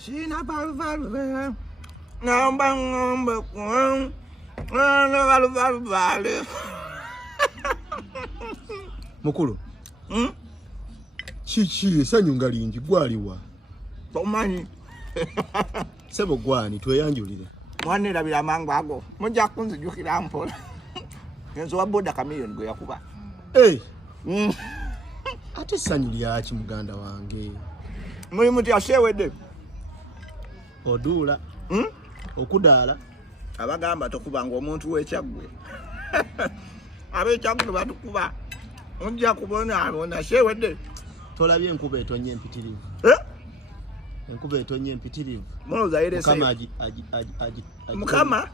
Sina balvale. Ngamba ngamba kwang. Balvale. Mukulu. Chichi sanyu ngalingi gwaliwa. Tomanyi. Sebo gwani tweyanjulire. Mwane labira mangu ago. Mujja kunzijukira mpola. Enzo wa boda kamilioni gwe yakuba. Ate sanyu lyaki muganda wange. Muri muti ashewede. Odula. Okudala. Abagamba tokubanga omuntu wekyagwe. Abekyagwe batukuba. Mujja kubona abona shewede. Tolabye enkuba etonye empitirivu. Enkuba etonye empitirivu. Muloza yerese. Mukama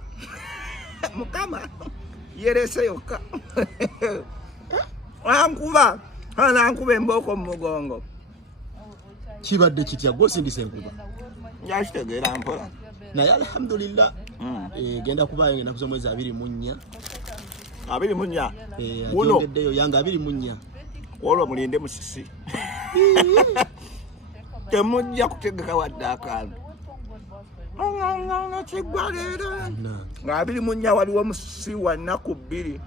Mukama yerese yoka. Ankuba. Hana ankuba emboko mu mugongo. Kibadde kitya gosindise enkuba. Yashitegeera mpola. Naye alhamdulillah. Genda kubayo ngenda kuza mwezi 24. 24. Wuuno geddeyo yanga 24. Olwo mulinde Musisi. Temujja kutegeka wadde akantu. Kigwalera. Nga 24 waliwo Musisi wa nnaku 2.